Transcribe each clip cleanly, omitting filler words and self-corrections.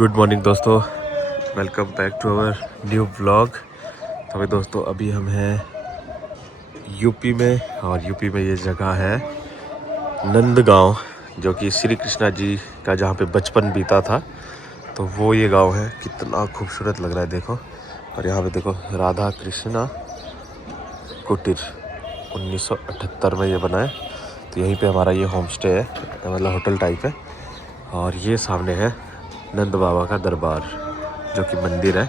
Good morning दोस्तों, welcome back to our new vlog. तो भाई दोस्तों अभी हम हैं यूपी में, और यूपी में ये जगह है नंदगांव, जो कि श्री कृष्णा जी का जहाँ पे बचपन बीता था, तो वो ये गांव है। कितना खूबसूरत लग रहा है देखो। और यहाँ पे देखो राधा कृष्णा कुटीर 1978 में ये बना है। तो यहीं पे हमारा ये होम स्टे है, मतलब होटल टाइप है। और ये सामने है नंद बाबा का दरबार, जो कि मंदिर है।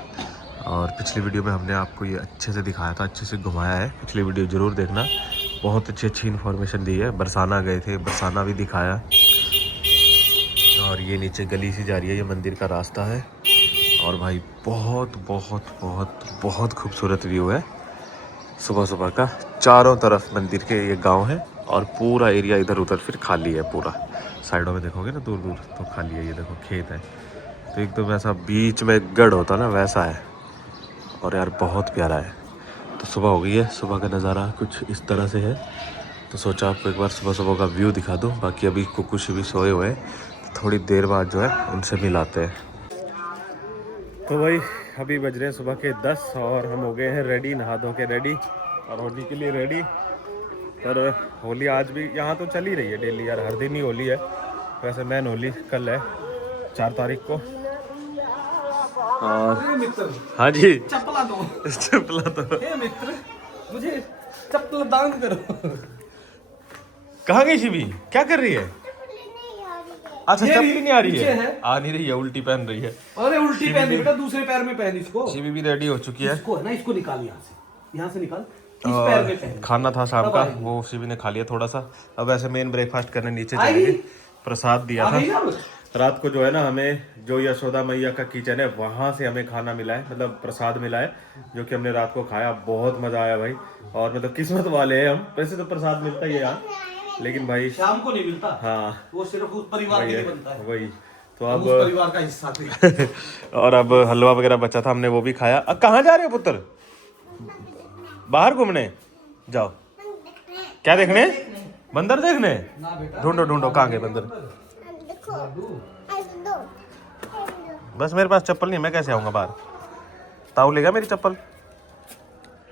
और पिछली वीडियो में हमने आपको ये अच्छे से दिखाया था, अच्छे से घुमाया है। पिछली वीडियो ज़रूर देखना, बहुत अच्छी अच्छी इन्फॉर्मेशन दी है। बरसाना गए थे, बरसाना भी दिखाया। और ये नीचे गली सी जा रही है, ये मंदिर का रास्ता है। और भाई बहुत बहुत बहुत बहुत खूबसूरत व्यू है सुबह सुबह का। चारों तरफ मंदिर के ये गांव है, और पूरा एरिया इधर उधर फिर खाली है। पूरा साइडों में देखोगे ना दूर दूर तो खाली है। ये देखो खेत है, तो एकदम वैसा बीच में गढ़ होता ना, वैसा है। और यार बहुत प्यारा है। तो सुबह हो गई है, सुबह का नज़ारा कुछ इस तरह से है। तो सोचा आपको एक बार सुबह सुबह का व्यू दिखा दूँ। बाकी अभी कुकुश भी सोए हुए हैं, तो थोड़ी देर बाद जो है उनसे मिलाते हैं। तो भाई अभी बज रहे हैं सुबह के 10, और हम हो गए हैं रेडी, नहा धो के रेडी, और होली के लिए रेडी। पर होली आज भी यहाँ तो चल ही रही है डेली यार, हर दिन ही होली है। वैसे मैन होली कल है 4 तारीख को। और हाँ जी, चप्पला दो। चप्पला तो हे मित्र, मुझे चप्पल दान करो। कहाँ गई शिवी, क्या कर रही है? अच्छा ये चप्पली नहीं आ रही नीचे है, है। आ नहीं रही है, उल्टी पहन रही है। अरे उल्टी पहन बेटा, दूसरे पैर में पहन इसको। शिवी भी रेडी हो चुकी है। इसको है ना, इसको निकाल यहाँ से निकाल। इस पैर में पहन। खाना था शाम कब का, आएगी? वो शिवी ने खा लिया थोड़ा सा। अब ऐसे मेन ब्रेकफास्ट करने नीचे आएगी? जाएंगे। प्रसाद दिया आ गई था अब? रात को, जो है ना हमें जो यशोदा मैया का किचन है वहां से हमें खाना मिला है, मतलब प्रसाद मिला है, जो कि हमने रात को खाया। बहुत मजा आया भाई। और मतलब किस्मत वाले हैं हम, वैसे तो प्रसाद मिलता ही है यार, लेकिन भाई शाम को नहीं मिलता। हाँ वो सिर्फ उस परिवार के लिए बनता है। वही तो। हम अब उस परिवार का हिस्सा थे। और अब हलवा वगैरह बचा था, हमने वो भी खाया। अब कहाँ जा रहे हो पुत्र? बाहर घूमने जाओ। क्या देखने? बंदर देखने? ना बेटा। ढूंढो ढूंढो, कहाँ गए बंदर? बस मेरे पास चप्पल नहीं है, मैं कैसे आऊंगा बाहर? ताऊ लेगा मेरी चप्पल?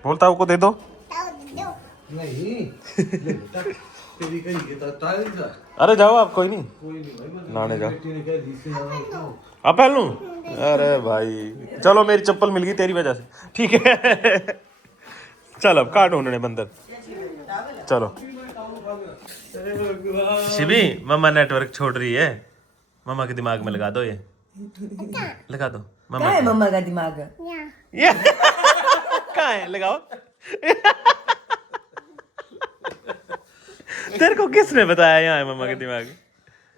बोल ताऊ को दे दो। नहीं तेरी कहीं के था। अरे जाओ आप, कोई नहीं, कोई नहीं भाई, नहाने जाओ। बेटी ने कहा जिससे ना हो। अब पहन लूं? अरे भाई चलो, मेरी चप्पल मिल गई तेरी वजह से, ठीक है। चल अब कहाँ ढूंढने बंदर, चलो। शिवी मम्मा नेटवर्क छोड़ रही है, मम्मा के दिमाग में लगा दो, ये लगा दो मम्मा। कहाँ है मम्मा का दिमाग? ये कहाँ है, लगाओ। तेरे को किसने बताया यहाँ है मम्मा के दिमाग?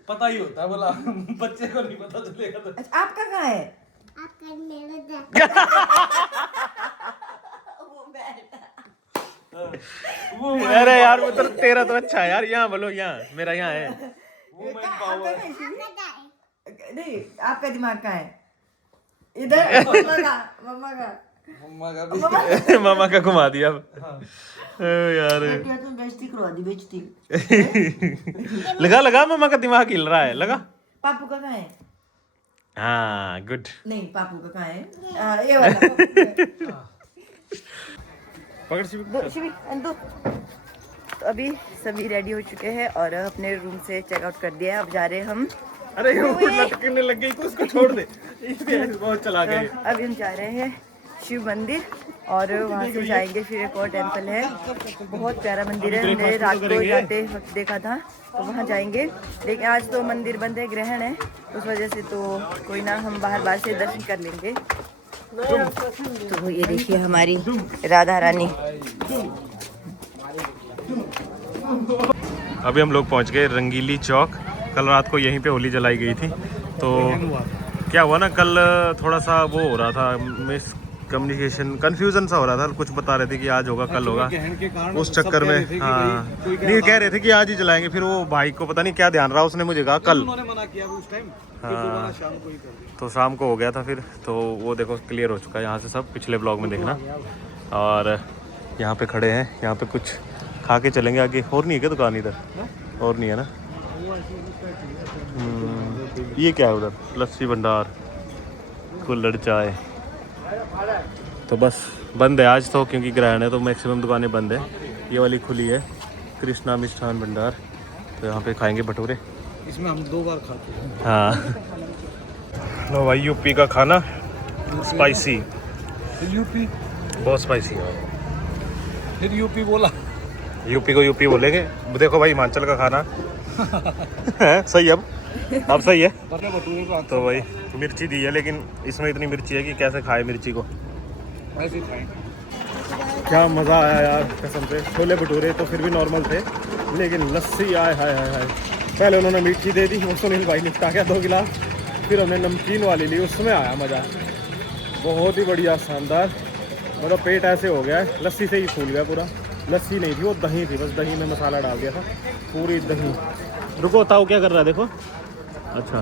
पता ही होता है, बोला बच्चे को नहीं पता चलेगा तो। अच्छा आपका कहाँ है? अरे यार वो तो तेरा तो अच्छा है यार, यहाँ बोलो, यहाँ मेरा यहाँ है। आपका नहीं, नहीं आपका दिमाग कहाँ है? इधर मम्मा का, मम्मा का। मम्मा का भी। मामा का घुमा दिया अब। यार बेटिया तुम बेइज्जती करवा दी, बेइज्जती। लगा लगा, मामा का दिमाग हिल रहा है, लगा। पापू का कहाँ है? हाँ गुड। नहीं पापू का कहाँ है? ये वाला। पकड़ शिवी। शिवी अंदो। तो अभी सभी रेडी हो चुके हैं और अपने रूम से चेकआउट कर दिया है। अब जा रहे हैं हम। अरे वो लटकने लग गई तो उसको छोड़ दे, बहुत चला गए। अभी हम जा रहे हैं शिव मंदिर, और वहाँ से जाएंगे फिर एक और टेम्पल है, बहुत प्यारा मंदिर है। हमने रात को जाते वक्त देखा था, तो वहाँ जाएंगे। लेकिन आज तो मंदिर बंद है, ग्रहण है, उस वजह से तो कोई ना, हम बाहर से दर्शन कर लेंगे। तो ये देखिए हमारी राधा रानी। अभी हम लोग पहुंच गए रंगीली चौक। कल रात को यहीं पे होली जलाई गई थी। तो क्या हुआ ना, कल थोड़ा सा वो हो रहा था, मिस कम्युनिकेशन, कंफ्यूजन सा हो रहा था। कुछ बता रहे थे कि आज होगा कल होगा, उस चक्कर में हाँ नहीं कह रहे थे कि आज ही जलाएंगे। फिर वो भाई को पता नहीं क्या ध्यान रहा, उसने मुझे कहा कल। मना किया उस टाइम। हाँ शाम को ही तो शाम को हो गया था फिर। तो वो देखो क्लियर हो चुका है यहाँ से सब, पिछले ब्लॉग में देखना। और यहाँ पे खड़े हैं, यहाँ पे कुछ खा के चलेंगे आगे। और नहीं है क्या दुकान इधर? और नहीं है ना। ये क्या है उधर? लस्सी भंडार। कुल्हड़ चाय। तो बस बंद है आज तो, क्योंकि ग्रहण है तो मैक्सिमम दुकानें बंद है। ये वाली खुली है, कृष्णा मिष्ठान भंडार। तो यहाँ पे खाएंगे भटूरे। इसमें हम 2 बार खाते हैं। हाँ लो भाई, यूपी का खाना स्पाइसी, यूपी बहुत स्पाइसी है। फिर यूपी बोला, यूपी को यूपी बोलेंगे। देखो भाई हिमाचल का खाना है सही। अब सही है। भटूरे को तो भाई मिर्ची दी है, लेकिन इसमें इतनी मिर्ची है कि कैसे खाए मिर्ची को। ऐसे ही खाएं। क्या मज़ा आया यार कसम से। छोले भटूरे तो फिर भी नॉर्मल थे, लेकिन लस्सी आए हाय हाय हाय। पहले उन्होंने मीठी दे दी, वो सुनील भाई निपटा गया 2 गिलास। फिर हमने नमकीन वाली ली, उसमें आया मज़ा। बहुत ही बढ़िया शानदार, मतलब पेट ऐसे हो गया है, लस्सी से ही फूल गया पूरा। लस्सी नहीं थी वो दही थी, बस दही में मसाला डाल दिया था, पूरी दही। रुको ताऊ क्या कर रहा है देखो। अच्छा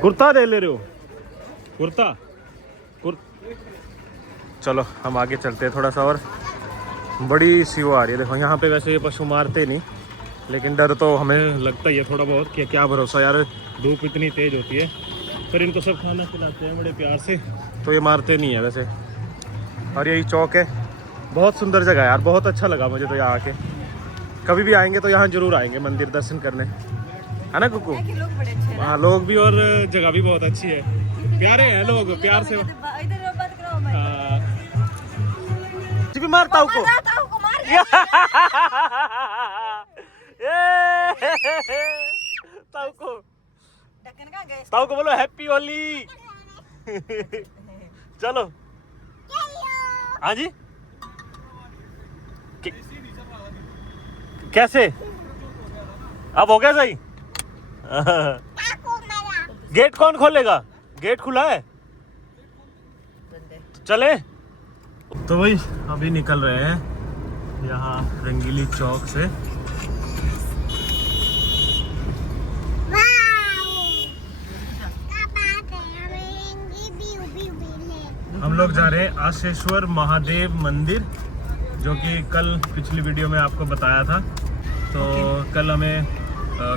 कुर्ता दे ले रहे हो, कुर्ता चलो हम आगे चलते हैं थोड़ा सा। और बड़ी सी वो आ रही है देखो। यहाँ पे वैसे ये पशु मारते नहीं, लेकिन डर तो हमें लगता ही है थोड़ा बहुत कि क्या भरोसा यार, धूप इतनी तेज़ होती है। पर इनको सब खाना खिलाते हैं बड़े प्यार से, तो ये मारते नहीं है वैसे। और यही चौक है, बहुत सुंदर जगह है यार, बहुत अच्छा लगा मुझे तो यहाँ आके। कभी भी आएंगे तो यहाँ ज़रूर आएंगे मंदिर दर्शन करने, है ना कुकू? हाँ लोग भी और जगह भी बहुत अच्छी है, प्यारे हैं लोग, प्यार से। भी मार ताऊ को ताऊ को बोलो हैप्पी होली। चलो हाँ जी कैसे अब हो गया सही? गेट कौन खोलेगा? गेट खुला है, चले। तो भाई अभी निकल रहे हैं यहाँ रंगीली चौक से। हम लोग जा रहे हैं आशेश्वर महादेव मंदिर, जो कि कल पिछली वीडियो में आपको बताया था। तो कल हमें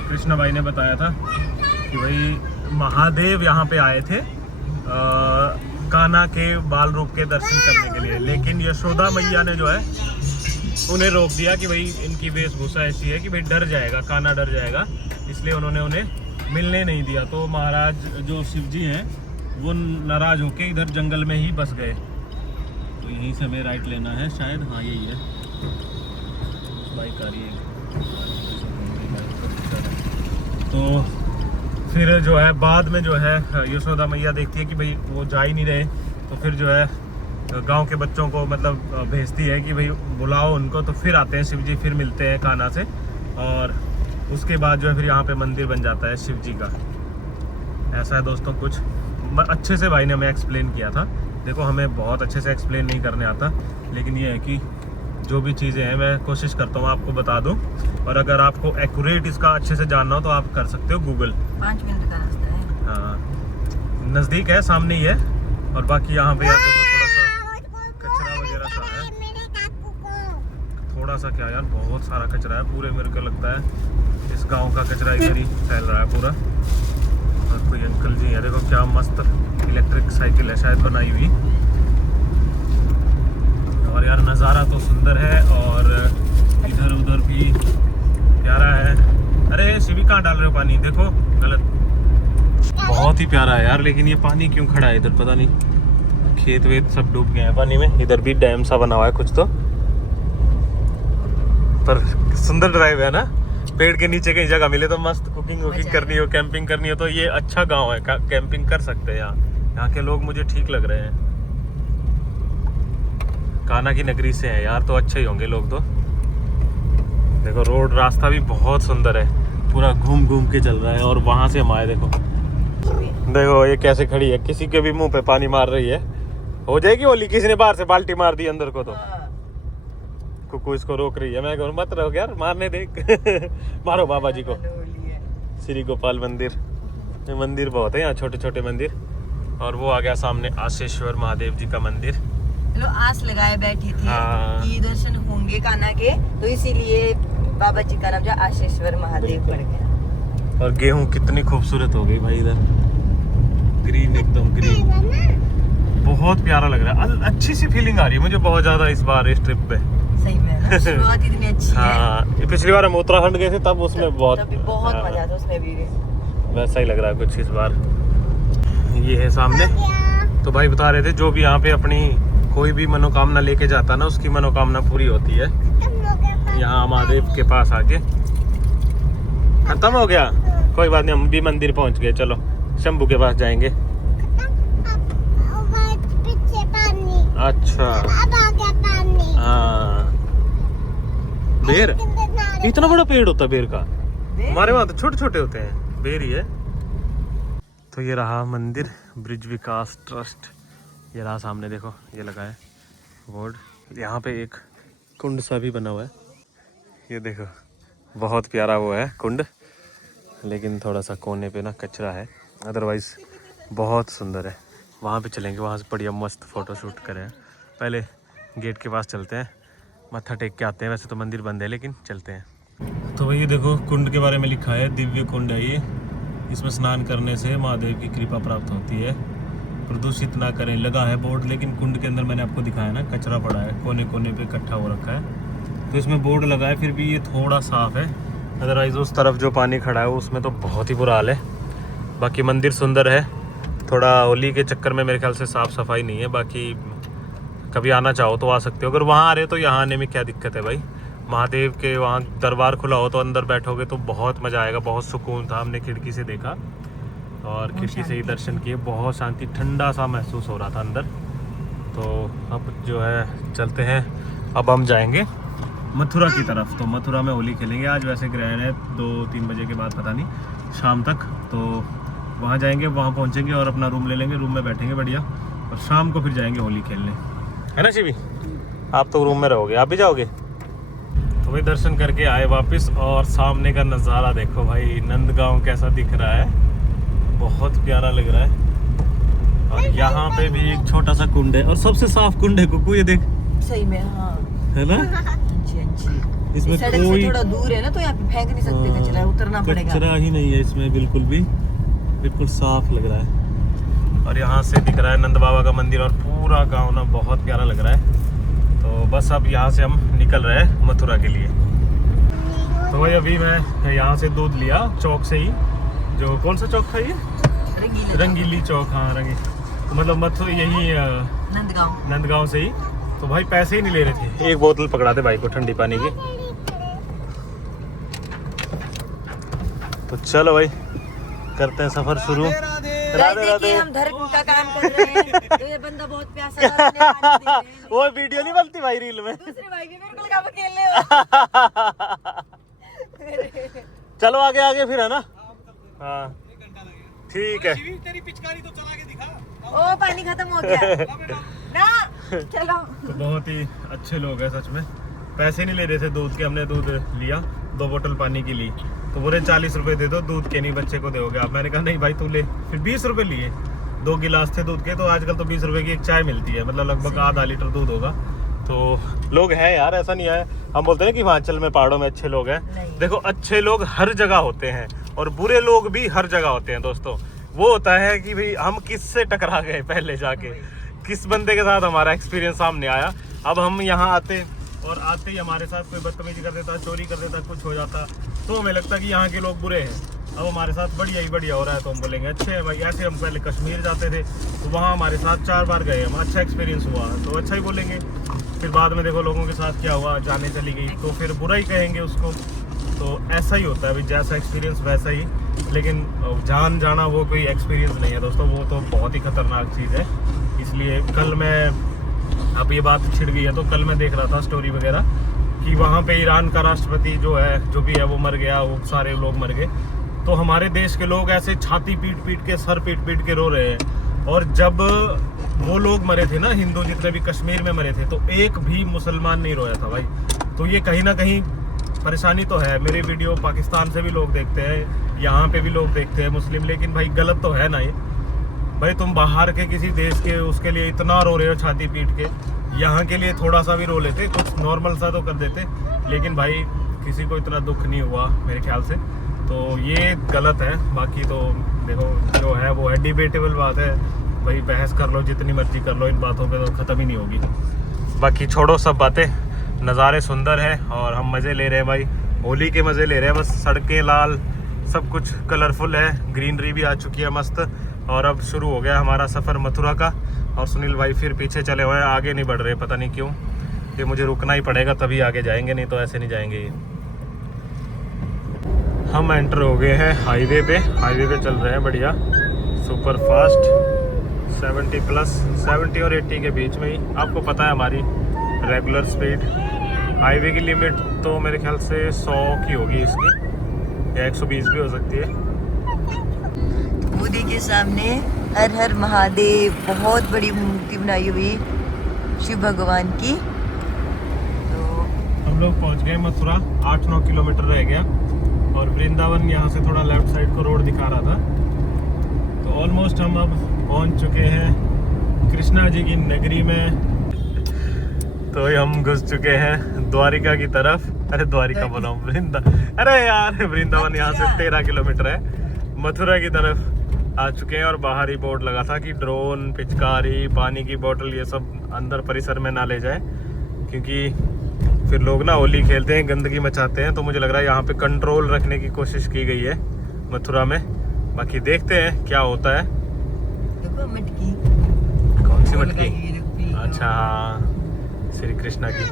कृष्णा भाई ने बताया था कि भाई महादेव यहाँ पे आए थे कान्हा के बाल रूप के दर्शन करने के लिए, लेकिन यशोदा मैया ने जो है उन्हें रोक दिया कि भाई इनकी वेशभूषा ऐसी है कि भाई डर जाएगा, कान्हा डर जाएगा, इसलिए उन्होंने उन्हें मिलने नहीं दिया। तो महाराज जो शिव जी हैं वो नाराज होके इधर जंगल में ही बस गए। तो यहीं से हमें राइट लेना है शायद, हाँ यही है, बाइक आ रही है। तो फिर जो है बाद में जो है यशोदा मैया देखती है कि भाई वो जा ही नहीं रहे, तो फिर जो है गांव के बच्चों को मतलब भेजती है कि भाई बुलाओ उनको। तो फिर आते हैं शिव जी, फिर मिलते हैं कान्हा से, और उसके बाद जो है फिर यहाँ पे मंदिर बन जाता है शिव जी का। ऐसा है दोस्तों कुछ। अच्छे से भाई ने हमें एक्सप्लेन किया था। देखो हमें बहुत अच्छे से एक्सप्लेन नहीं करने आता, लेकिन ये है कि जो भी चीज़ें हैं मैं कोशिश करता हूँ आपको बता दूँ। और अगर आपको एक्यूरेट इसका अच्छे से जानना हो तो आप कर सकते हो गूगल। 5 मिनट का रास्ता है। हाँ नज़दीक है, सामने ही है। और बाकी यहाँ पे आते तो थोड़ा सा कचरा वगैरह सा है, थोड़ा सा क्या यार, बहुत सारा कचरा है पूरे, मेरे को लगता है इस गांव का कचरा इधर ही फैल रहा है पूरा। और कोई अंकल जी है देखो, क्या मस्त इलेक्ट्रिक साइकिल है शायद बनाई हुई। और यार नज़ारा तो सुंदर है, और इधर उधर भी प्यारा है। अरे शिवी कहाँ डाल रहे हो पानी? देखो गलत, बहुत ही प्यारा है यार। लेकिन ये पानी क्यों खड़ा है इधर, पता नहीं, खेत वेत सब डूब गए हैं पानी में। इधर भी डैम सा बना हुआ है कुछ तो, पर सुंदर ड्राइव है ना। पेड़ के नीचे कहीं जगह मिले तो मस्त कुकिंग वुकिंग करनी हो, कैंपिंग करनी हो तो ये अच्छा गांव है, कैंपिंग कर सकते हैं यहाँ के लोग मुझे ठीक लग रहे हैं। कान्हा की नगरी से हैं यार, तो अच्छे ही होंगे लोग तो। देखो रोड रास्ता भी बहुत सुंदर है, पूरा घूम घूम के चल रहा है। और वहां से हम आए, देखो ये कैसे खड़ी है, किसी के भी मुंह पे पानी मार रही है। हो जाएगी होली, किसी ने बाहर से बाल्टी मार दी अंदर को तो कुकू इसको रोक रही है। मैं कहूँ मत रहो यार, मारने दे। मारो बाबा जी को। श्री गोपाल मंदिर, मंदिर बहुत है यहाँ, छोटे छोटे मंदिर। और वो आ गया सामने आशेश्वर महादेव जी का मंदिर। लोग आस लगाए बैठी थी हाँ। कि दर्शन होंगे कान्हा के, तो इसीलिए बाबा जी का नाम जो आशेश्वर महादेव पड़ गया। और गेहूं कितनी खूबसूरत हो गई भाई इधर, ग्रीन एकदम ग्रीन, बहुत प्यारा लग रहा है। अच्छी सी फीलिंग आ रही है मुझे बहुत ज्यादा इस बार इस ट्रिप पे। सही में शुरुआत इतनी अच्छी है। हाँ, पिछली बार हम उत्तराखंड गए थे तब उसमें बहुत मजा आता उसमें भी। वैसा ही लग रहा है कुछ इस बार। ये है सामने। तो भाई बता रहे थे जो भी यहाँ पे अपनी कोई भी मनोकामना लेके जाता ना उसकी मनोकामना पूरी होती है। यहाँ महादेव के पास आके खत्म हो गया, कोई बात नहीं, हम भी मंदिर पहुँच गए। चलो शंभू के पास जाएंगे। अच्छा हाँ, बेर, इतना बड़ा पेड़ होता है बेर का? हमारे वहाँ तो छोटे छोटे होते हैं, बेर ही है। तो ये रहा मंदिर, ब्रिज विकास ट्रस्ट। ये रहा सामने, देखो ये लगा है बोर्ड। यहाँ पे एक कुंड सा भी बना हुआ है, ये देखो बहुत प्यारा वो है कुंड, लेकिन थोड़ा सा कोने पे ना कचरा है, अदरवाइज बहुत सुंदर है। वहाँ पे चलेंगे, वहाँ से बढ़िया मस्त फ़ोटो शूट करें। पहले गेट के पास चलते हैं, मत्था टेक के आते हैं। वैसे तो मंदिर बंद है लेकिन चलते हैं। तो ये देखो कुंड के बारे में लिखा है, दिव्य कुंड है ये, इसमें स्नान करने से महादेव की कृपा प्राप्त होती है, प्रदूषित ना करें, लगा है बोर्ड। लेकिन कुंड के अंदर मैंने आपको दिखाया ना कचरा पड़ा है, कोने कोने पे इकट्ठा हो रखा है। तो इसमें बोर्ड लगा है, फिर भी ये थोड़ा साफ़ है, अदरवाइज उस तरफ जो पानी खड़ा है उसमें तो बहुत ही बुरा हाल है। बाकी मंदिर सुंदर है, थोड़ा होली के चक्कर में मेरे ख्याल से साफ़ सफाई नहीं है। बाकी कभी आना चाहो तो आ सकते हो, अगर वहाँ आ रहे हो तो यहाँ आने में क्या दिक्कत है भाई। महादेव के वहाँ दरबार खुला हो तो अंदर बैठोगे तो बहुत मज़ा आएगा, बहुत सुकून था। हमने खिड़की से देखा और खिड़की से ही दर्शन किए, बहुत शांति, ठंडा सा महसूस हो रहा था अंदर। तो अब जो है चलते हैं, अब हम जाएंगे मथुरा की तरफ। तो मथुरा में होली खेलेंगे आज, वैसे ग्रहण है 2-3 बजे के बाद, पता नहीं शाम तक। तो वहाँ जाएंगे, वहाँ पहुँचेंगे और अपना रूम ले लेंगे, रूम में बैठेंगे बढ़िया, और शाम को फिर जाएंगे होली खेलने, है ना शिवी? आप तो रूम में रहोगे, आप भी जाओगे? तो भाई दर्शन करके आए वापस, और सामने का नज़ारा देखो भाई, नंदगांव कैसा दिख रहा है, बहुत प्यारा लग रहा है। और यहाँ पे भी एक छोटा सा कुंड है, और सबसे साफ कुंड है कुकू, ये देख। सही में हाँ, है ना? अच्छी। इसमें सड़क कोई से थोड़ा दूर है ना, तो यहाँ पे फेंक नहीं सकते कचरा, उतरना पड़ेगा। कचरा ही नहीं है इसमें, बिल्कुल भी, बिल्कुल साफ लग रहा है। और यहाँ से दिख रहा है नंद बाबा का मंदिर, और पूरा गांव ना बहुत प्यारा लग रहा है। तो बस अब यहाँ से हम निकल रहे हैं मथुरा के लिए। तो भाई अभी मैं यहाँ से दूध लिया चौक से ही, जो कौन सा चौक था ये? रंगीली चौक, हाँ तो मतलब मथुरा यही नंदगांव से ही। तो भाई पैसे ही नहीं ले रहे थे, एक बोतल पकड़ा दे भाई को ठंडी पानी की। तो चलो भाई करते हैं सफर शुरू। राधे राधे। हम धर्म का काम कर रहे हैं, तो ये बंदा बहुत प्यासा है, पानी दे रहे हैं। वो वीडियो नहीं बनती भाई रील में। दूसरे भाई भी मेरे को लगा अकेले हो। चलो आगे आगे फिर, है ना? हाँ ठीक है। तेरी पिचकारी तो चला के दिखा। ओ पानी खत्म हो गया ना, चलो। तो बहुत ही अच्छे लोग हैं सच में, पैसे नहीं ले रहे थे दूध के। हमने दूध लिया, 2 बोतल पानी की ली, तो बोले 40 रुपए दे दो, दूध के नहीं बच्चे को दोगे आप। मैंने कहा नहीं भाई तू ले, फिर 20 रुपए लिए। 2 गिलास थे दूध के, तो आजकल तो 20 रुपए की एक चाय मिलती है, मतलब लगभग आधा लीटर दूध होगा। तो लोग हैं यार, ऐसा नहीं है। हम बोलते हैं कि हिमाचल में पहाड़ों में अच्छे लोग हैं, देखो अच्छे लोग हर जगह होते हैं, और बुरे लोग भी हर जगह होते हैं दोस्तों। वो होता है कि भाई हम किससे टकरा गए पहले जाके, किस बंदे के साथ हमारा एक्सपीरियंस सामने आया। अब हम यहाँ आते और आते ही हमारे साथ कोई बदतमीजी कर देता, चोरी कर देता, कुछ हो जाता, तो हमें लगता कि यहाँ के लोग बुरे हैं। अब हमारे साथ बढ़िया ही बढ़िया हो रहा है तो हम बोलेंगे अच्छे हैं भाई। ऐसे हम पहले कश्मीर जाते थे, तो वहाँ हमारे साथ 4 बार गए हम, अच्छा एक्सपीरियंस हुआ तो अच्छा ही बोलेंगे। फिर बाद में देखो लोगों के साथ क्या हुआ, जाने चली गई तो फिर बुरा ही कहेंगे उसको। तो ऐसा ही होता है भाई, जैसा एक्सपीरियंस वैसा ही। लेकिन जान जाना वो कोई एक्सपीरियंस नहीं है दोस्तों, वो तो बहुत ही खतरनाक चीज़ है। इसलिए कल मैं, अब ये बात छिड़ गई है, तो कल मैं देख रहा था स्टोरी वगैरह कि वहाँ पे ईरान का राष्ट्रपति जो है, जो भी है वो मर गया, वो सारे लोग मर गए। तो हमारे देश के लोग ऐसे छाती पीट पीट के, सर पीट पीट के रो रहे हैं। और जब वो लोग मरे थे ना, हिंदू जितने भी कश्मीर में मरे थे, तो एक भी मुसलमान नहीं रोया था भाई। तो ये कहीं ना कहीं परेशानी तो है। मेरे वीडियो पाकिस्तान से भी लोग देखते हैं, यहाँ पे भी लोग देखते हैं मुस्लिम, लेकिन भाई गलत तो है ना ये भाई। तुम बाहर के किसी देश के उसके लिए इतना रो रहे हो छाती पीट के, यहाँ के लिए थोड़ा सा भी रो लेते, कुछ नॉर्मल सा तो कर देते। लेकिन भाई किसी को इतना दुख नहीं हुआ मेरे ख्याल से। तो ये गलत है। बाकी तो देखो जो है वो है, डिबेटेबल बात है भाई, बहस कर लो जितनी मर्जी कर लो, इन बातों पे तो ख़त्म ही नहीं होगी। बाकी छोड़ो सब बातें, नज़ारे सुंदर है और हम मज़े ले रहे हैं भाई, होली के मज़े ले रहे हैं। बस सड़कें लाल, सब कुछ कलरफुल है, ग्रीनरी भी आ चुकी है मस्त। और अब शुरू हो गया हमारा सफ़र मथुरा का। और सुनील भाई फिर पीछे चले हुए हैं, आगे नहीं बढ़ रहे, पता नहीं क्यों। ये मुझे रुकना ही पड़ेगा तभी आगे जाएंगे, नहीं तो ऐसे नहीं जाएंगे ये। हम एंटर हो गए हैं हाईवे पे। हाईवे पे चल रहे हैं बढ़िया, सुपर फास्ट 70 और 80 के बीच में ही। आपको पता है हमारी रेगुलर स्पीड। हाईवे की लिमिट तो मेरे ख्याल से 100 की होगी इसकी, या 120 भी हो सकती है। मोदी के सामने हर हर महादेव, बहुत बड़ी मूर्ति बनाई हुई शिव भगवान की। तो हम लोग पहुंच गए मथुरा, 8-9 किलोमीटर रह गया। और वृंदावन यहाँ से थोड़ा लेफ्ट साइड को रोड दिखा रहा था। तो ऑलमोस्ट हम अब पहुंच चुके हैं कृष्णा जी की नगरी में। तो हम घुस चुके हैं द्वारिका की तरफ। अरे द्वारिका बोला हूँ, अरे यार वृंदावन यहाँ से 13 किलोमीटर है। मथुरा की तरफ आ चुके हैं और बाहर ही बोर्ड लगा था कि ड्रोन, पिचकारी, पानी की बोतल ये सब अंदर परिसर में ना ले जाए, क्योंकि फिर लोग ना होली खेलते हैं, गंदगी मचाते हैं। तो मुझे लग रहा है यहाँ पे कंट्रोल रखने की कोशिश की गई है मथुरा में। बाकी देखते हैं क्या होता है। देखो मटकी, कौन सी मटकी? अच्छा हाँ, श्री कृष्णा की।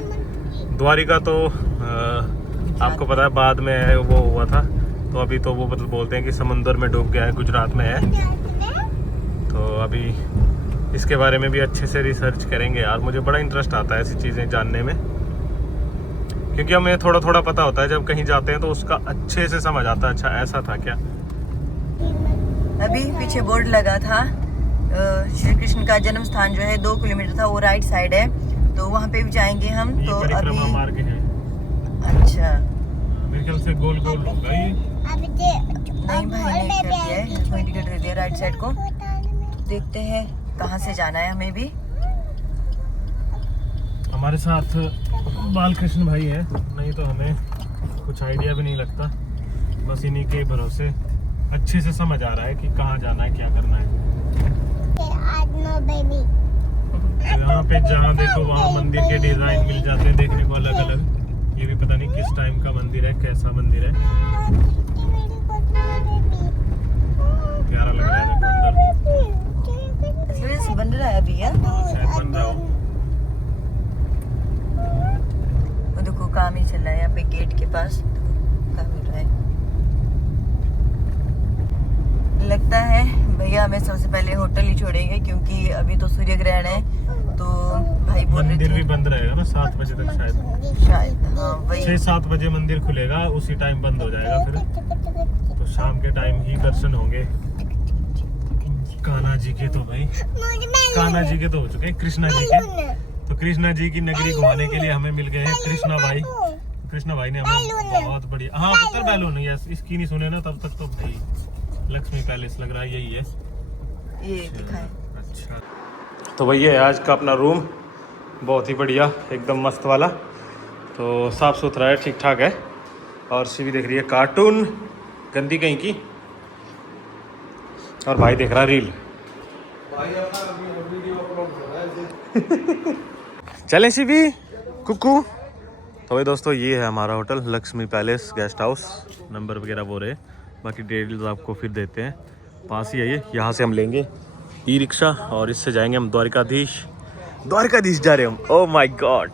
द्वारिका तो आपको पता है बाद में वो हुआ था, तो अभी तो वो बोलते हैं कि समुंदर में डूब गया है, गुजरात में है। तो अभी इसके बारे में भी अच्छे से रिसर्च करेंगे यार। मुझे बड़ा इंटरेस्ट आता है ऐसी चीज़ें जानने में, क्योंकि हमें थोड़ा थोड़ा पता होता है, जब कहीं जाते हैं तो उसका अच्छे से समझ आता है। अच्छा ऐसा था क्या? अभी पीछे बोर्ड लगा था श्री कृष्ण का जन्म स्थान जो है 2 किलोमीटर था, वो राइट साइड है, तो वहाँ पे भी जाएंगे हम। ये तो परिक्रमा अभी मार्ग है। अच्छा मेरे ख्याल से गोल गोल होगा ये। नहीं भाई नहीं कर दिया है, इसको इंडिकेटर दे दिया राइट साइड को। देखते हैं कहाँ से जाना है हमें भी। हमारे साथ बालकृष्ण भाई है, नहीं तो हमें कुछ आइडिया भी नहीं लगता। बस इन्हीं के भरोसे अच्छे से समझ आ रहा है कि कहाँ जाना है, क्या करना है। यहाँ पे जहाँ देखो वहाँ मंदिर के डिजाइन मिल जाते हैं देखने को अलग अलग। ये भी पता नहीं किस टाइम का मंदिर है, कैसा मंदिर है। प्यारा लग रहा है अंदर। बन रहा है अभी, यार शायद बन रहा हो। वो देखो काम ही चल रहा है यहाँ पे गेट के पास, काम हो रहा है। लगता है भैया हमें सबसे पहले होटल ही छोड़ेंगे, क्योंकि अभी तो सूर्य ग्रहण है। तो भाई बोल रहे मंदिर थे भी बंद रहेगा ना 7 बजे तक शायद। हाँ वही 6-7 बजे मंदिर खुलेगा, उसी टाइम बंद हो जाएगा फिर। तो शाम के टाइम ही दर्शन होंगे कान्हा जी के। तो भाई कान्हा जी के तो हो चुके हैं, कृष्णा जी के। तो कृष्णा जी की नगरी घुमाने के लिए हमें मिल गए हैं कृष्णा भाई। कृष्णा भाई ने हमें बहुत बढ़िया, हाँ पुत्र बैलून, यस इसकी नहीं सुने ना तब तक तो भाई लक्ष्मी पैलेस लग रहा है, यही है ये दिखाए। अच्छा तो भैया है आज का अपना रूम, बहुत ही बढ़िया एकदम मस्त वाला। तो साफ़ सुथरा है, ठीक ठाक है। और शिवी देख रही है कार्टून, गंदी कहीं की। और भाई देख रहा रील। चलें शिवी कुकू। तो भाई दोस्तों ये है हमारा hotel Lakshmi palace guest house. Number वगैरह वो रहे, बाकी डिटेल्स आपको फिर देते हैं। पास ही है ये, यहाँ से हम लेंगे ई रिक्शा और इससे जाएंगे हम द्वारिकाधीश जा रहे हम। ओह माय गॉड,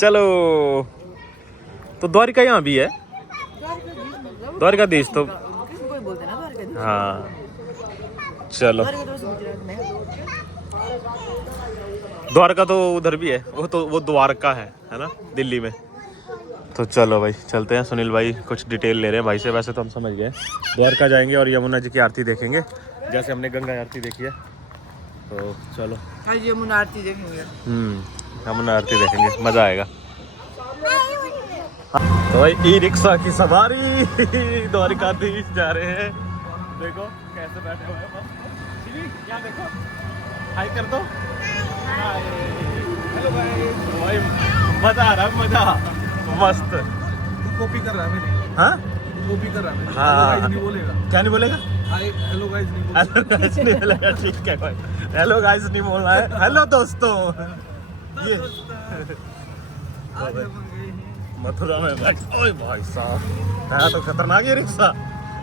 चलो। तो द्वारिका यहाँ भी है, द्वारिकाधीश तो हाँ चलो। द्वारका तो उधर भी है, वो द्वारका है ना दिल्ली में। तो चलो भाई चलते हैं। सुनील भाई कुछ डिटेल ले रहे हैं भाई से, वैसे तो हम समझ गए। द्वारका जाएंगे और यमुना जी की आरती देखेंगे, जैसे हमने गंगा आरती देखी है। तो चलो यमुना आरती देखेंगे। यमुना आरती देखेंगे, मज़ा आएगा। तो भाई ई रिक्शा की सवारी द्वारिकाधीश जा रहे हैं। देखो कैसे बैठे हुए हैं बस। यहाँ देखो, हाय कर दो। हेलो भाई, मजा आ रहा है, मजा मस्त। कॉपी कर रहा है मेरी। हाँ कॉपी कर रहा है। हाँ। Hello guys नहीं बोलेगा। क्या नहीं बोलेगा? हाय हेलो गाइस नहीं बोलेगा। हेलो गाइस नहीं बोलेगा, ठीक है भाई। हेलो गाइस नहीं बोलना है, हेलो दोस्तों। ये आज हम गए हैं मथुरा में बैठ, ओए भाई साहब है तो खतरनाक ये रिक्शा,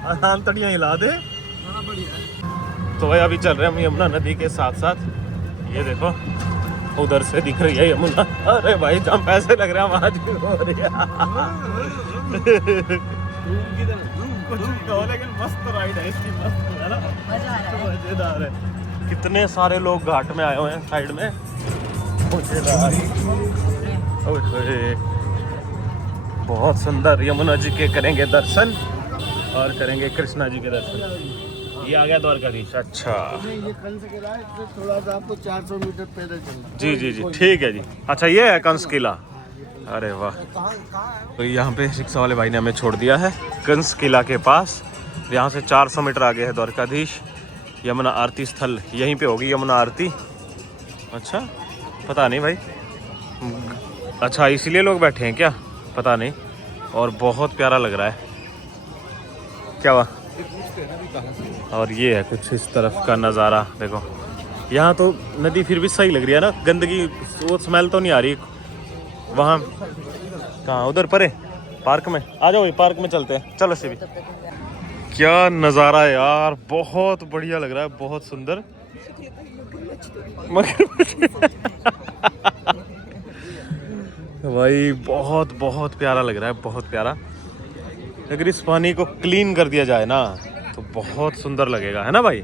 आसान तड़ियाँ हिला दे। बड़ा बढ़िया है। तो भाई अभी चल रहे हैं हम यमुना नदी के साथ साथ। ये देखो उधर से दिख रही है यमुना। अरे भाई जहाँ पैसे लग रहे हैं वहाँ जी हो रही है। रूम की तरह कुछ भी कहो लेकिन मस्त राइड है इसकी, मस्त है ना, मजा आ रहा है। मजेदार है। कितने सारे लोग घाट में आए हुए हैं साइड में। मजेदार। ओए होए, बहुत सुंदर। यमुना जी के करेंगे दर्शन और करेंगे कृष्णा जी के दर्शन। ये आ गया द्वारकाधीश। अच्छा ये कंस किला है, इससे थोड़ा सा आपको 400 मीटर पैदल चलना। जी जी जी ठीक है जी। अच्छा ये है कंस किला। अरे वाह। कहाँ है? तो यहाँ पे रिक्शा वाले भाई ने हमें छोड़ दिया है कंस किला के पास। यहाँ से 400 मीटर आगे है द्वारकाधीश। यमुना आरती स्थल यहीं पे होगी, यमुना आरती। अच्छा पता नहीं भाई, अच्छा इसीलिए लोग बैठे हैं क्या, पता नहीं। और बहुत प्यारा लग रहा है। क्या हुआ? और ये है कुछ इस तरफ का नज़ारा। देखो यहाँ तो नदी फिर भी सही लग रही है ना, गंदगी वो स्मेल तो नहीं आ रही। वहाँ कहाँ, उधर परे पार्क में आ जाओ, पार्क में चलते हैं। चलो शिवी। क्या नज़ारा है यार, बहुत बढ़िया लग रहा है, बहुत सुंदर। भाई बहुत बहुत प्यारा लग रहा है, बहुत प्यारा। अगर इस पानी को क्लीन कर दिया जाए ना तो बहुत सुंदर लगेगा, है ना भाई।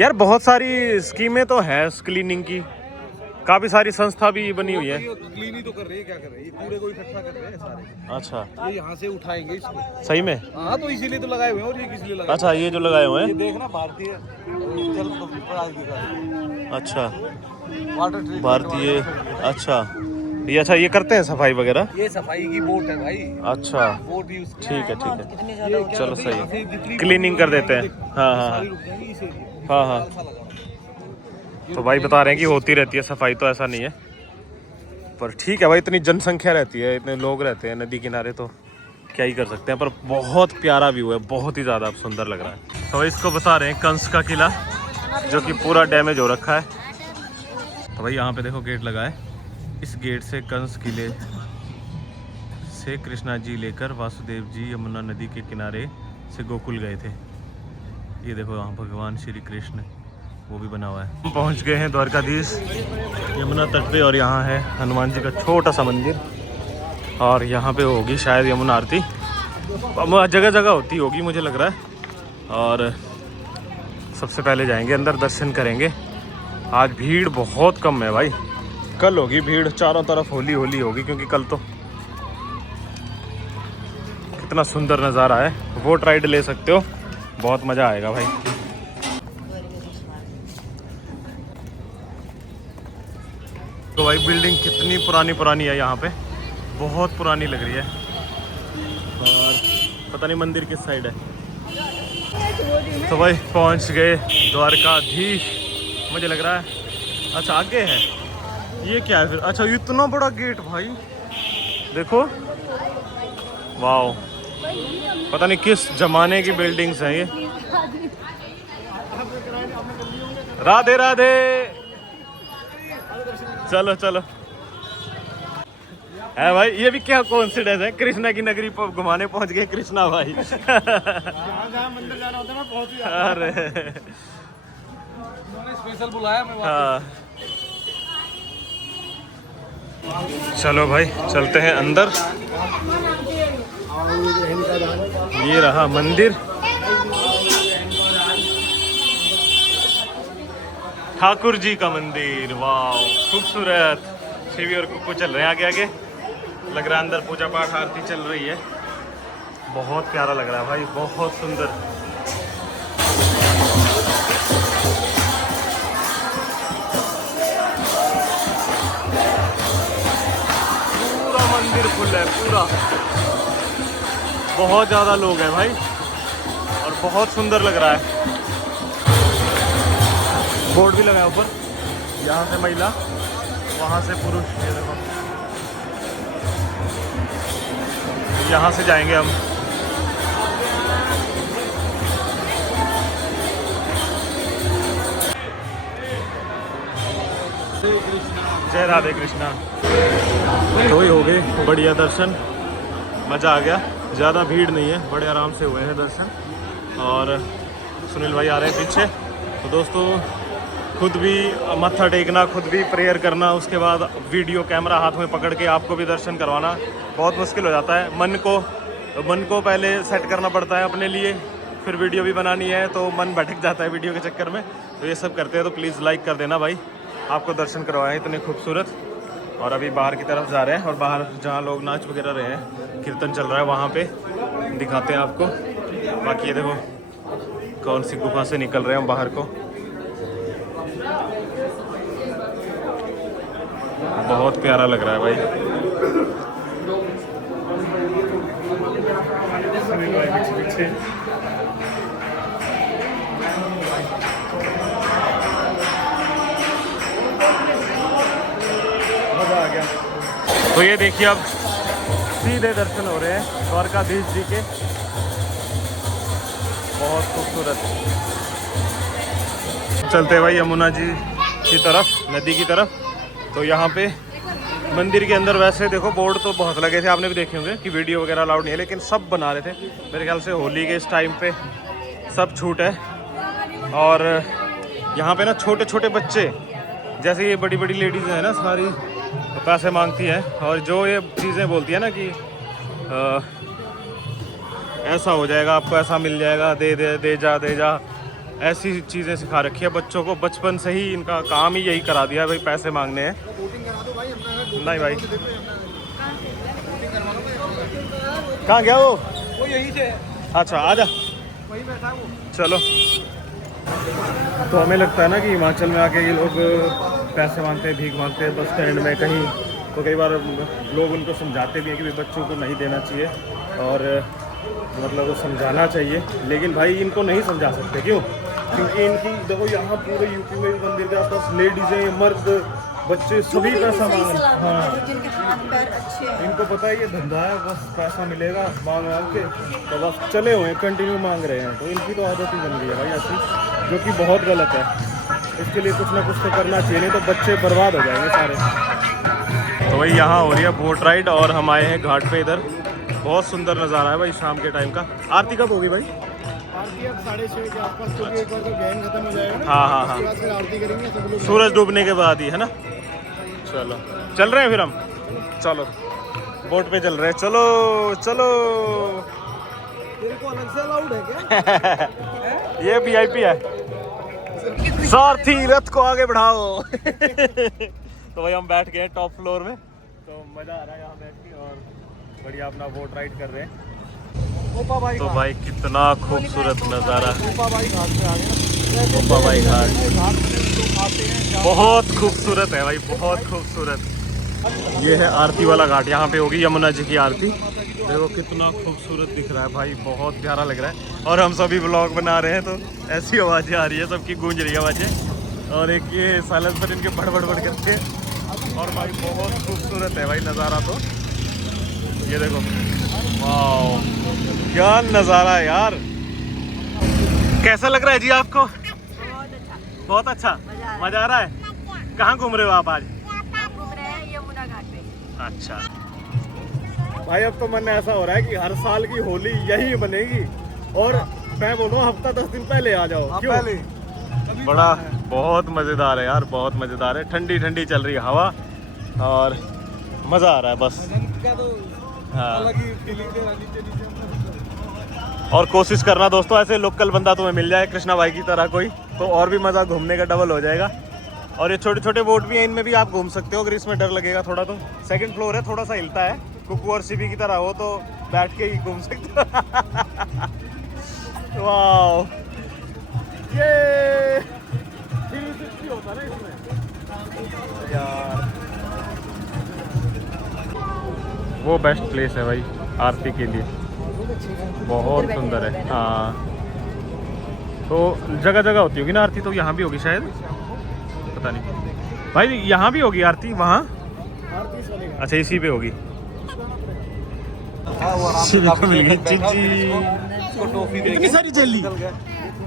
यार बहुत सारी स्कीमें तो है क्लीनिंग की, काफी सारी संस्था भी बनी हुई है। क्लीन ही तो कर रही है, क्या कर रही है, कूड़े को इकट्ठा कर रहे हैं सारे। अच्छा ये यहाँ से उठाएंगे इसको। सही में? हाँ तो इसीलिए तो लगाए हुए हैं। और ये किस लिए लगाए? अच्छा ये जो लगाए हुए ये हैं, देखना भारतीय जल प्राधिकरण, अच्छा वाटर ट्रीटमेंट भारतीय, अच्छा ये, अच्छा ये करते हैं सफाई वगैरह। ये सफाई की बोट है भाई। अच्छा बोट यूज ठीक है ठीक है, कितनी ज्यादा होती चलो सही है, क्लीनिंग कर देते हैं। हाँ हाँ हाँ हाँ। तो भाई बता रहे हैं कि होती रहती है सफाई, तो ऐसा नहीं है, पर ठीक है भाई, इतनी जनसंख्या रहती है, इतने लोग रहते हैं नदी किनारे, तो क्या ही कर सकते हैं। पर बहुत प्यारा व्यू है, बहुत ही ज़्यादा सुंदर लग रहा है। तो इसको बता रहे हैं कंस का किला, जो कि पूरा डैमेज हो रखा है। तो भाई यहाँ पे देखो गेट लगा है। इस गेट से कंस किले से कृष्णा जी लेकर वासुदेव जी यमुना नदी के किनारे से गोकुल गए थे। ये देखो यहाँ भगवान श्री कृष्ण वो भी बना हुआ है। हम पहुँच गए हैं द्वारकाधीश यमुना तट पे, और यहाँ है हनुमान जी का छोटा सा मंदिर, और यहाँ पे होगी शायद यमुना आरती। जगह जगह होती होगी मुझे लग रहा है। और सबसे पहले जाएंगे अंदर, दर्शन करेंगे। आज भीड़ बहुत कम है भाई, कल होगी भीड़, चारों तरफ होली होली होगी, क्योंकि कल तो कितना सुंदर नज़ारा है। बोट राइड ले सकते हो, बहुत मज़ा आएगा भाई। तो भाई बिल्डिंग कितनी पुरानी पुरानी है यहाँ पे, बहुत पुरानी लग रही है। और पता नहीं मंदिर किस साइड है। तो भाई पहुँच गए द्वारकाधीश, मुझे लग रहा है। अच्छा आगे है, ये क्या है फिर? अच्छा इतना बड़ा गेट भाई, देखो वाओ, पता नहीं किस जमाने की बिल्डिंग्स हैं ये। राधे राधे, चलो चलो। है भाई, ये भी क्या कोइंसिडेंस है, कृष्णा की नगरी पर घुमाने पहुंच गए कृष्णा भाई। जहाँ मंदिर जाना होता है मैं पहुँच गया। अरे उन्होंने स्पेशल बुलाया, मैं हाँ, चलो भाई चलते हैं अंदर। ये रहा मंदिर, ठाकुर जी का मंदिर। वाह खूबसूरत। शिवी और कुक्कू चल रहे हैं आगे आगे, लग रहा है अंदर पूजा पाठ आरती चल रही है। बहुत प्यारा लग रहा है भाई, बहुत सुंदर। पूरा मंदिर फुल है पूरा, बहुत ज़्यादा लोग हैं भाई, और बहुत सुंदर लग रहा है। बोर्ड भी लगा है ऊपर, यहाँ से महिला, वहाँ से पुरुष। ये देखो, यहाँ से जाएंगे हम जय राधे कृष्णा। तो ही हो गए बढ़िया दर्शन, मज़ा आ गया। ज़्यादा भीड़ नहीं है, बड़े आराम से हुए हैं दर्शन। और सुनील भाई आ रहे हैं पीछे। तो दोस्तों खुद भी मत्था टेकना, खुद भी प्रेयर करना, उसके बाद वीडियो कैमरा हाथ में पकड़ के आपको भी दर्शन करवाना बहुत मुश्किल हो जाता है। मन को पहले सेट करना पड़ता है अपने लिए, फिर वीडियो भी बनानी है तो मन भटक जाता है वीडियो के चक्कर में। तो ये सब करते हैं तो प्लीज़ लाइक कर देना भाई। आपको दर्शन करवाएं इतने खूबसूरत। और अभी बाहर की तरफ जा रहे हैं और बाहर जहाँ लोग नाच वगैरह रहे हैं, कीर्तन चल रहा है, वहाँ पे दिखाते हैं आपको। बाकी ये देखो कौन सी गुफा से निकल रहे हैं हम बाहर को। बहुत प्यारा लग रहा है भाई। पीछे मजा आ गया। तो ये देखिए अब सीधे दर्शन हो रहे हैं द्वारकाधीश जी के, बहुत खूबसूरत। चलते हैं भाई यमुना जी की तरफ, नदी की तरफ। तो यहाँ पे मंदिर के अंदर वैसे देखो बोर्ड तो बहुत लगे थे, आपने भी देखे होंगे कि वीडियो वगैरह अलाउड नहीं है, लेकिन सब बना रहे थे। मेरे ख्याल से होली के इस टाइम पे सब छूट है। और यहाँ पे ना छोटे छोटे बच्चे, जैसे ये बड़ी बड़ी लेडीज़ हैं ना, सारी पैसे मांगती हैं और जो ये चीज़ें बोलती है ना कि ऐसा हो जाएगा, आपको ऐसा मिल जाएगा, दे जा, ऐसी चीज़ें सिखा रखी है बच्चों को बचपन से ही। इनका काम ही यही करा दिया है भाई, पैसे मांगने हैं। नहीं भाई, कहाँ गया वो यहीं से। अच्छा आजा, वहीं बैठा वो। चलो। तो हमें लगता है ना कि हिमाचल में आके ये लोग पैसे मांगते हैं, भीख मांगते हैं बस स्टैंड में कहीं। तो कई बार लोग उनको समझाते भी हैं कि बच्चों को नहीं देना चाहिए और मतलब वो समझाना चाहिए, लेकिन भाई इनको नहीं समझा सकते। क्यों? क्योंकि इनकी देखो यहाँ पूरे यूपी में मंदिर के आसपास लेडीज़ें, मर्द, बच्चे सभी पैसा मांग रहे हैं। हाँ, जिनके हाथ पैर अच्छे हैं, इनको पता है ये धंधा है, बस पैसा मिलेगा मांग के तो बस चले हुए कंटिन्यू मांग रहे हैं। तो इनकी तो आदत ही बन गई है भाई ऐसी, जो कि बहुत गलत है। इसके लिए कुछ ना कुछ तो करना चाहिए, नहीं तो बच्चे बर्बाद हो जाएंगे सारे। तो भाई यहाँ हो रही है बोट राइड और हम आए हैं घाट पे। इधर बहुत सुंदर नज़ारा है भाई शाम के टाइम का। आरती कब होगी भाई? आरती अब 6:30 के आसपास, क्योंकि एक बार तो गैन खत्म हो जाएगा ना। हाँ। उसके बाद फिर आरती करेंगे सब लोग, सूरज डूबने के बाद ही है ना। चलो चल रहे हैं फिर हम। चलो बोट पे चल रहे हैं। चलो तेरे को अलग से अलाउड है क्या? ये VIP है। सारथी रथ को आगे बढ़ाओ। तो भाई हम बैठ गए हैं टॉप फ्लोर में, तो मजा आ रहा है यहाँ बैठ के और बढ़िया अपना बोट राइड कर रहे हैं। तो भाई कितना खूबसूरत नज़ारा। ओपाबाई घाट पे आ गए। ओपाबाई घाट आते हैं बहुत खूबसूरत है भाई, बहुत खूबसूरत। ये है आरती वाला घाट, यहाँ पे होगी यमुना जी की आरती। देखो कितना खूबसूरत दिख रहा है भाई, बहुत प्यारा लग रहा है। और हम सभी ब्लॉग बना रहे हैं तो ऐसी आवाज़ें आ रही है, सबकी गूंज रही है आवाज़ें। और एक ये साइलेंस पर इनके बड़ करके। और भाई बहुत खूबसूरत है भाई नज़ारा। तो ये देखो, वाह क्या नज़ारा है यार। कैसा लग रहा है जी आपको? बहुत अच्छा, मजा आ रहा है। कहाँ घूम रहे हो आप आज? घूम रहे हैं यमुना घाट पे। अच्छा भाई, अब तो मन ऐसा हो रहा है कि हर साल की होली यही बनेगी। और मैं बोलूँ हफ्ता 10 दिन पहले आ जाओ। क्यों? पहले बड़ा बहुत मज़ेदार है यार, बहुत मज़ेदार है। ठंडी ठंडी चल रही है हवा और मज़ा आ रहा है बस। हाँ, और कोशिश करना दोस्तों ऐसे लोकल बंदा तुम्हें मिल जाए कृष्णा भाई की तरह कोई, तो और भी मज़ा घूमने का डबल हो जाएगा। और ये छोटे छोटे बोट भी हैं, इनमें भी आप घूम सकते हो। अगर इसमें डर लगेगा थोड़ा तो सेकंड फ्लोर है, थोड़ा सा हिलता है, कुकू और सीबी की तरह हो तो बैठ के ही घूम सकते हो। वाह, ये 360 होता ना इसमें यार। वो बेस्ट प्लेस है भाई आरती के लिए, बहुत सुंदर है। हाँ, तो जगह जगह होती होगी ना आरती, तो यहाँ भी होगी शायद, पता नहीं भाई। यहाँ भी होगी आरती वहाँ? अच्छा इसी पे होगी। इतनी सारी जल्दी,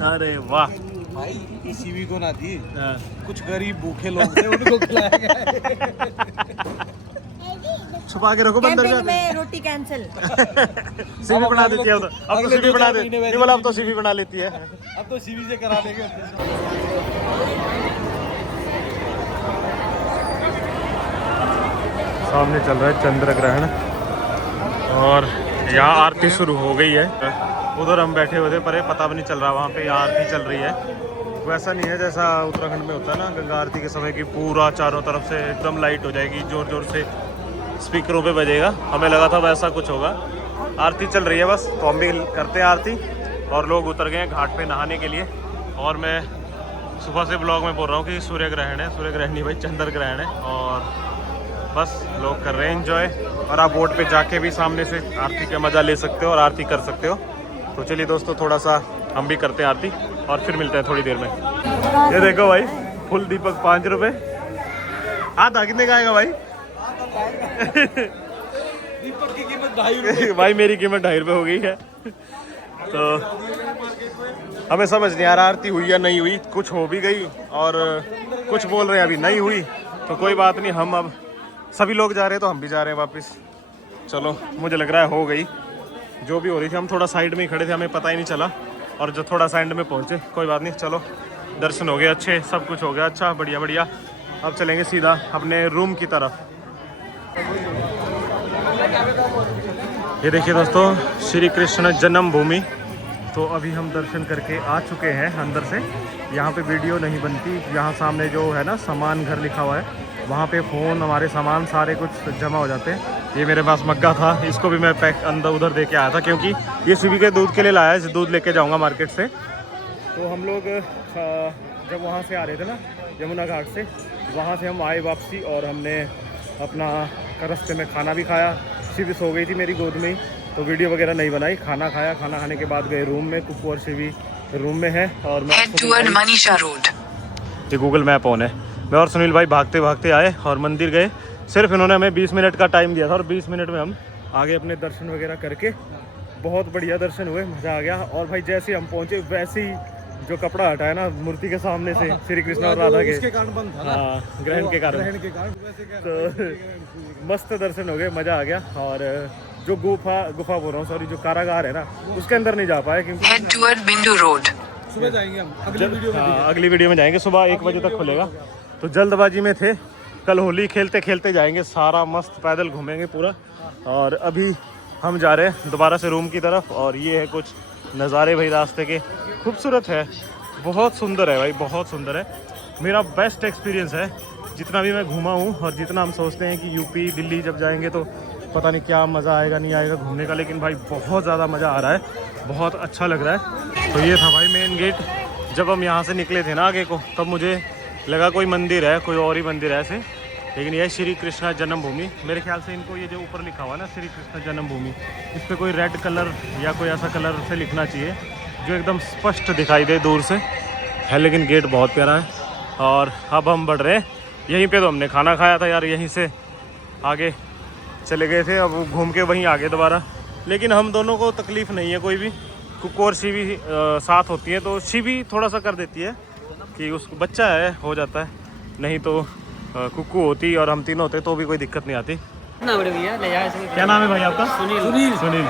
अरे वाह। भाई ईसीवी को ना दी, कुछ गरीब भूखे लोग थे उनको खिलाया गया। छुपा के रखो बंदर कैंपिंग में रोटी कैंसिल। सीवी बना देती है, अब तो सीवी बना देती है, बोला अब तो सीवी बना लेती है। अब तो सीवी से करा देंगे। सामने चल रहा है चंद्र ग्रहण और यहाँ आरती शुरू हो गई है। उधर हम बैठे हुए थे, पर पता भी नहीं चल रहा वहाँ पे आरती चल रही है। वैसा नहीं है जैसा उत्तराखंड में होता है ना, गंगा आरती के समय की पूरा चारों तरफ से एकदम लाइट हो जाएगी, जोर जोर से स्पीकरों पे बजेगा। हमें लगा था वैसा कुछ होगा। आरती चल रही है बस, तो हम भी करते हैं आरती। और लोग उतर गए हैं घाट पे नहाने के लिए। और मैं सुबह से ब्लॉग में बोल रहा हूँ कि सूर्य ग्रहण है, सूर्य ग्रहण नहीं भाई चंद्र ग्रहण है। और बस लोग कर रहे हैं एंजॉय। और आप बोट पे जाके भी सामने से आरती का मज़ा ले सकते हो और आरती कर सकते हो। तो चलिए दोस्तों, थोड़ा सा हम भी करते हैं आरती और फिर मिलते हैं थोड़ी देर में। ये देखो भाई, फुल दीपक 5 रुपये। आधा कितने का आएगा भाई? दीपक की कीमत 2.5 भाई मेरी कीमत 2.5 रुपये हो गई है। तो हमें समझ नहीं आ रहा आरती हुई या नहीं हुई। कुछ हो भी गई और कुछ बोल रहे हैं अभी नहीं हुई। तो कोई बात नहीं, हम अब सभी लोग जा रहे हैं तो हम भी जा रहे हैं वापस। चलो, मुझे लग रहा है हो गई जो भी हो रही थी। हम थोड़ा साइड में ही खड़े थे, हमें पता ही नहीं चला। और जो थोड़ा सा एंड में पहुँचे, कोई बात नहीं। चलो, दर्शन हो गए अच्छे, सब कुछ हो गया अच्छा, बढ़िया बढ़िया। अब चलेंगे सीधा अपने रूम की तरफ। ये देखिए दोस्तों, श्री कृष्ण जन्मभूमि। तो अभी हम दर्शन करके आ चुके हैं अंदर से। यहाँ पे वीडियो नहीं बनती। यहाँ सामने जो है ना सामान घर लिखा हुआ है, वहाँ पे फ़ोन, हमारे सामान सारे कुछ जमा हो जाते हैं। ये मेरे पास मग्गा था, इसको भी मैं पैक अंदर उधर दे के आया था, क्योंकि ये शिवी के दूध के लिए लाया है। दूध लेके जाऊँगा मार्केट से। तो हम लोग जब वहाँ से आ रहे थे ना यमुना घाट से, वहाँ से हम आए वापसी और हमने अपना रास्ते में खाना भी खाया। शिवी सो गई थी मेरी गोद में ही, तो वीडियो वगैरह नहीं बनाई। खाना खाया, खाना खाने के बाद गए रूम में। कुकू और शिवी रूम में है और मैं मनीषा रोड। ये गूगल मैप ऑन है। मैं और सुनील भाई भागते भागते आए और मंदिर गए। सिर्फ इन्होंने हमें 20 मिनट का टाइम दिया था और 20 मिनट में हम आगे अपने दर्शन वगैरह करके बहुत बढ़िया दर्शन हुए, मज़ा आ गया। और भाई जैसे हम पहुँचे वैसे ही जो कपड़ा हटाया ना मूर्ति के सामने से, श्री कृष्ण और राधा के, कारण बंद था ना। हाँ, ग्रहण के कारण। तो मस्त दर्शन हो गए, मज़ा आ गया। और जो गुफा बोल रहा हूँ, सॉरी, जो कारागार है ना, उसके अंदर नहीं जा पाए क्योंकि बिंदु रोड। सुबह जाएंगे हम, अगली वीडियो में। अगली वीडियो में जाएंगे, सुबह 1 बजे तक खुलेगा। तो जल्दबाजी में थे, कल होली खेलते खेलते जाएंगे, सारा मस्त पैदल घूमेंगे पूरा। और अभी हम जा रहे हैं दोबारा से रूम की तरफ। और ये है कुछ नज़ारे भाई रास्ते के, खूबसूरत है, बहुत सुंदर है भाई, बहुत सुंदर है। मेरा बेस्ट एक्सपीरियंस है जितना भी मैं घूमा हूँ। और जितना हम सोचते हैं कि यूपी दिल्ली जब जाएंगे तो पता नहीं क्या मज़ा आएगा नहीं आएगा घूमने का, लेकिन भाई बहुत ज़्यादा मज़ा आ रहा है, बहुत अच्छा लग रहा है। तो ये था भाई मेन गेट। जब हम यहाँ से निकले थे ना आगे को, तब मुझे लगा कोई मंदिर है, कोई और ही मंदिर है ऐसे, लेकिन यह श्री कृष्ण जन्मभूमि। मेरे ख्याल से इनको ये जो ऊपर लिखा हुआ है ना श्री कृष्ण जन्मभूमि, इस पर कोई रेड कलर या कोई ऐसा कलर से लिखना चाहिए जो एकदम स्पष्ट दिखाई दे दूर से है। लेकिन गेट बहुत प्यारा है। और अब हम बढ़ रहे हैं यहीं पे। तो हमने खाना खाया था यार, यहीं से आगे चले गए थे, अब घूम के वहीं आगे दोबारा। लेकिन हम दोनों को तकलीफ़ नहीं है कोई भी। कुकू और शिवी साथ होती है तो शिवी थोड़ा सा कर देती है कि उसको बच्चा है, हो जाता है। नहीं तो कुकू होती और हम तीनों होते तो भी कोई दिक्कत नहीं आती। ना बड़े भैया ले जाए। क्या नाम है भाई आपका? सुनील। सुनील।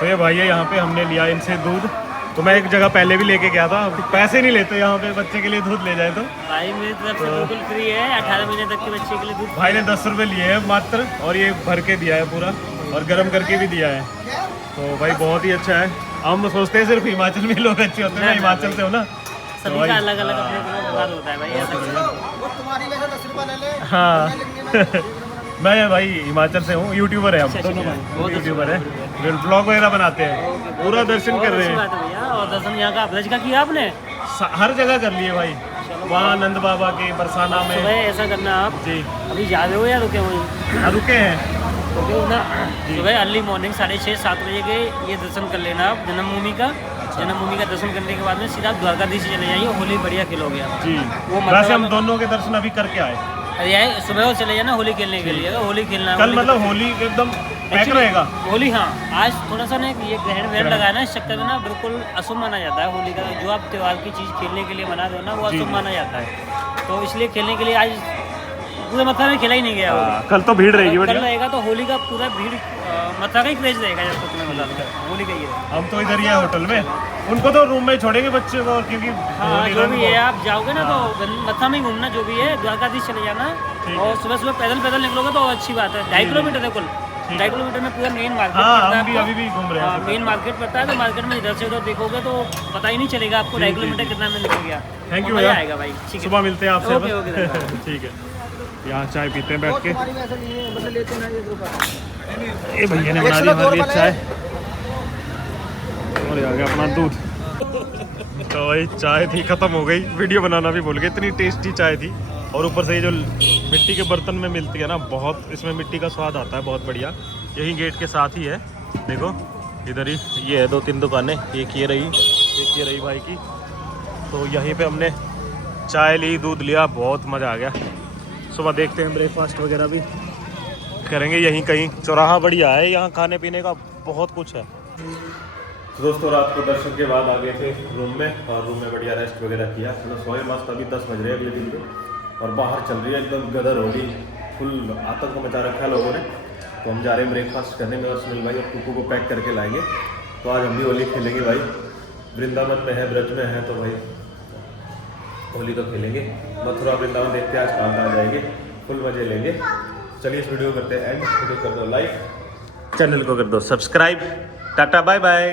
तो ये भाई है, यहाँ पे हमने लिया इनसे दूध। तो मैं एक जगह पहले भी लेके गया था, पैसे नहीं लेते यहाँ पे बच्चे के लिए दूध ले जाए तो। भाई मेरी तरफ से बिल्कुल फ्री है, 18 महीने तक के बच्चे के लिए दूध। भाई ने 10 रुपये लिए हैं मात्र, और ये भर के दिया है पूरा और गर्म करके भी दिया है। तो भाई बहुत ही अच्छा है। हम सोचते हैं सिर्फ हिमाचल में लोग अच्छे होते हैं ना, हिमाचल से हो ना, सभी का अलग अलग अपने व्यवहार होता है भाई, ऐसा। हाँ मैं भाई हिमाचल से हूँ, यूट्यूबर है हम दोनों भाई, यूट्यूबर है, ब्लॉग वगैरह बनाते हैं। पूरा दर्शन कर रहे हैं। और दर्शन यहाँ का ब्रज का किया आपने? हर जगह कर लिए भाई, वहाँ नंद बाबा के बरसाना में। सुबह ऐसा करना आप जी, अभी जा रहे हो या रुके हुए? रुके हैं रुके हो ना। सुबह अर्ली मॉर्निंग 6:30-7 बजे के ये दर्शन कर लेना आप जन्मभूमि का। जन्मभूमि का दर्शन करने के बाद में सीधा द्वारकाधीश चले जाइए, होली बढ़िया खेलोगे आप जी। वो वैसे हम दोनों के दर्शन अभी करके आए। अरे सुबह वो चले जाना होली खेलने के लिए, अगर होली खेलना है कल मतलब होली एकदम पैक रहेगा होली। हाँ, आज थोड़ा सा ना ये ग्रहण व्रहण लगाया ना, इस चक्कर में ना बिल्कुल अशुभ माना जाता है होली का। जो आप त्योहार की चीज़ खेलने के लिए बना दो ना, वो अशुभ माना जाता है। तो इसलिए खेलने के लिए आज पूरे मथुरा में खेला ही नहीं गया होली। कल तो भीड़ रहेगी कल बढ़िया। रहेगा तो होली का पूरा भीड़ मथुरा का ही क्रेज रहेगा जब तक मैं बता दूँ। होली का ही है। हम तो इधर ही है होटल में, उनको तो रूम में छोड़ेंगे बच्चे को, क्योंकि हाँ, होली जो का भी है आप जाओगे ना तो मथुरा में ही घूमना, जो भी है द्वारकाधीश चले जाना। और सुबह सुबह पैदल निकलोगे तो अच्छी बात है। 2.5 किलोमीटर है कुल, 2.5 किलोमीटर में पूरा मेन मार्केट हाँ, पड़ता है हम भी आपको। अभी भी घूम रहे हैं। मेन मार्केट पड़ता है, तो मार्केट में इधर से उधर देखोगे तो पता ही नहीं चलेगा आपको 2.5 किलोमीटर कितना में निकल गया। थैंक यू मजा भैया, आएगा भाई। ठीक है, सुबह मिलते हैं आपसे। ओके, ओके, धन्यवाद। ठीक है, यहाँ चाय पीते हैं बैठ के। ये भैया ने बना दी हमारे लिए चाय, और ये आ गया अपना दूध। तो भाई चाय थी, खत्म हो गई, वीडियो बनाना भी भूल गए, इतनी टेस्टी चाय थी। और ऊपर से ये जो मिट्टी के बर्तन में मिलती है ना, बहुत इसमें मिट्टी का स्वाद आता है, बहुत बढ़िया। यही गेट के साथ ही है, देखो इधर ही ये है 2-3 दुकानें, एक ये रही भाई की। तो यहीं पे हमने चाय ली, दूध लिया, बहुत मज़ा आ गया। सुबह देखते हैं ब्रेकफास्ट वगैरह भी करेंगे यहीं कहीं। चौराहा बढ़िया है, यहाँ खाने पीने का बहुत कुछ है। तो दोस्तों रात को दर्शन के बाद आ गए थे रूम में, और रूम में बढ़िया रेस्ट वगैरह किया। मतलब सोए मस्त, अभी 10 बज रहे हैं अगले दिन के, और बाहर चल रही है एकदम गदर होली, फुल आतंक मचा रखा है लोगों ने। तो हम जा रहे हैं ब्रेकफास्ट करने में, और सुनील भाई और कुकू को पैक करके लाएंगे। तो आज हम भी होली खेलेंगे भाई, वृंदावन में है, ब्रज में है, तो भाई होली तो खेलेंगे। मथुरा वृंदावन देखते हैं आज कहाँ आ जाएंगे, फुल मजे लेंगे। चलिए इस वीडियो करते हैं एंड, वीडियो कर दो लाइक, चैनल को कर दो सब्सक्राइब। Tata bye bye.